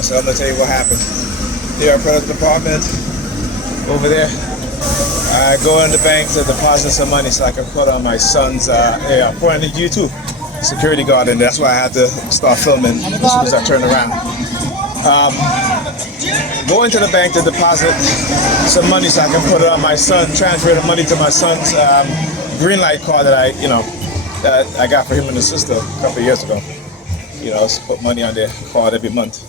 So I'm gonna tell you what happened. Here at Predators Department, over there. I go in the bank to deposit some money so I can put on my son's, pointing at you too, security guard, and that's why I had to start filming as soon as I turned around. Go into the bank to deposit some money so I can put it on my son, transfer the money to my son's green light card that I got for him and his sister a couple of years ago. So put money on their card every month.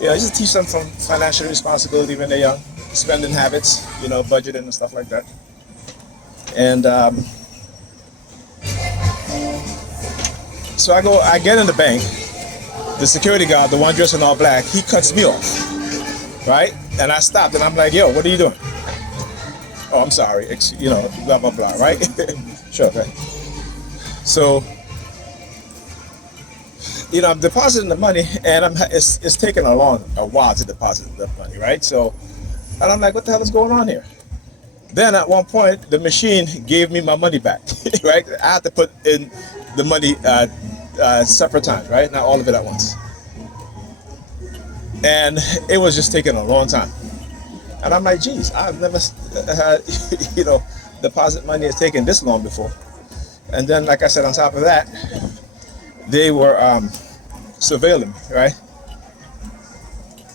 Just teach them from financial responsibility when they're young, spending habits, budgeting and stuff like that. And so I get in the bank. The security guard, the one dressed in all black, he cuts me off, right? And I stopped and I'm like, yo, what are you doing? Oh, I'm sorry, blah, blah, blah, right? Sure, right? So, I'm depositing the money, and it's taking a while to deposit the money, right? So, and I'm like, what the hell is going on here? Then at one point, the machine gave me my money back, right? I had to put in the money separate times, right? Not all of it at once. And it was just taking a long time. And I'm like, geez, I've never had, deposit money has taken this long before. And then, like I said, on top of that, they were surveilling me, right?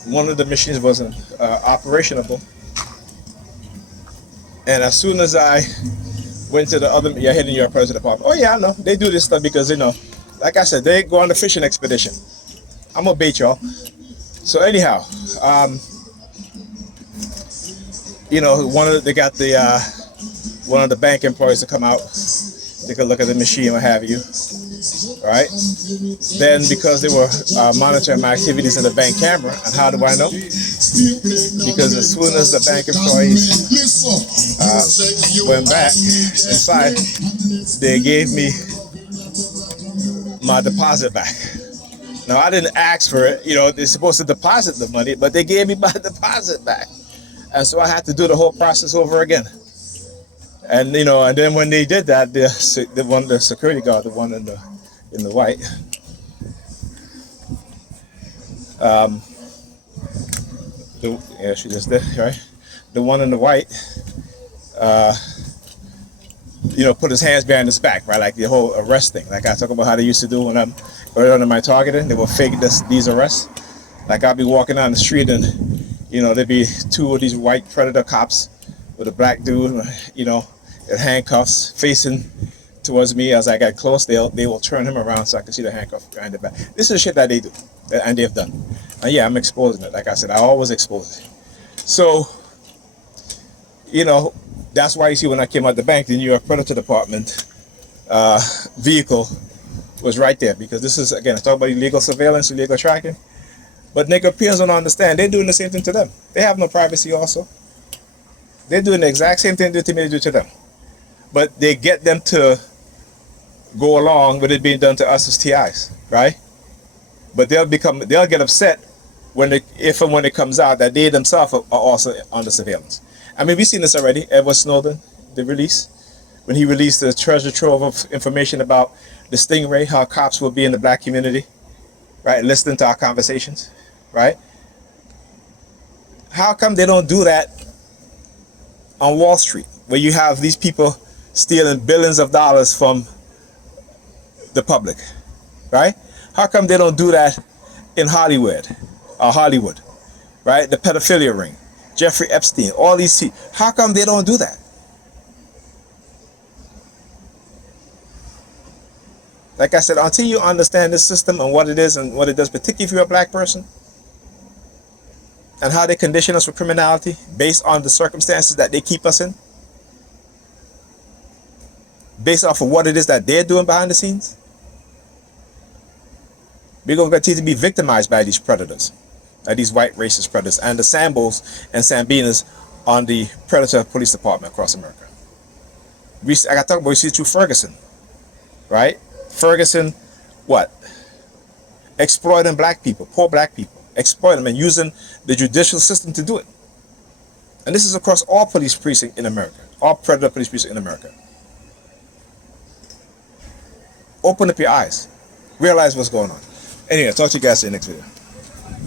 One of the machines wasn't operationable. And as soon as I went to the other, heading to your president department. Oh yeah, I know. They do this stuff because, like I said, they go on a fishing expedition. I'm gonna bait y'all. So anyhow, they got one of the bank employees to come out, take a look at the machine, what have you. Right? Then, because they were monitoring my activities in the bank camera, and how do I know? Because as soon as the bank employees went back inside, they gave me my deposit back. Now, I didn't ask for it. They're supposed to deposit the money, but they gave me my deposit back. And so I had to do the whole process over again. And, and then when they did that, the security guard, the one in the white, she just did, right? The one in the white, put his hands behind his back, right? Like the whole arrest thing. Like I talk about how they used to do when I'm early on in my targeting. They will fake these arrests. Like I'll be walking down the street and, there'd be two of these white predator cops with a black dude, in handcuffs facing towards me. As I got close, they will turn him around so I can see the handcuff behind the back. This is shit that they do, and they've done. And yeah, I'm exposing it. Like I said, I always expose it. So, that's why you see when I came out the bank, the New York Predator Department vehicle was right there, because this is, again, I talk about illegal surveillance, illegal tracking. But Europeans don't understand. They're doing the same thing to them. They have no privacy also. They're doing the exact same thing they do to them. But they get them to go along with it being done to us as TIs, right? But they'll get upset if and when it comes out that they themselves are also under surveillance. I mean, we've seen this already. Edward Snowden, the release, when he released the treasure trove of information about the Stingray, how cops will be in the black community, right, listening to our conversations, right? How come they don't do that on Wall Street, where you have these people stealing billions of dollars from the public, right? How come they don't do that in Hollywood, right? The pedophilia ring, Jeffrey Epstein, all these. How come they don't do that? Like I said, until you understand this system and what it is and what it does, particularly if you're a black person, and how they condition us for criminality based on the circumstances that they keep us in, based off of what it is that they're doing behind the scenes, we're going to continue to be victimized by these predators, by these white racist predators, and the Sambos and Sambinas on the Predator Police Department across America. I got to talk about, we see through Ferguson, right? Ferguson, what? Exploiting black people, poor black people, exploiting them and using the judicial system to do it. And this is across all police precincts in America, all predator police precincts in America. open up your eyes, realize what's going on. Anyway, talk to you guys in the next video.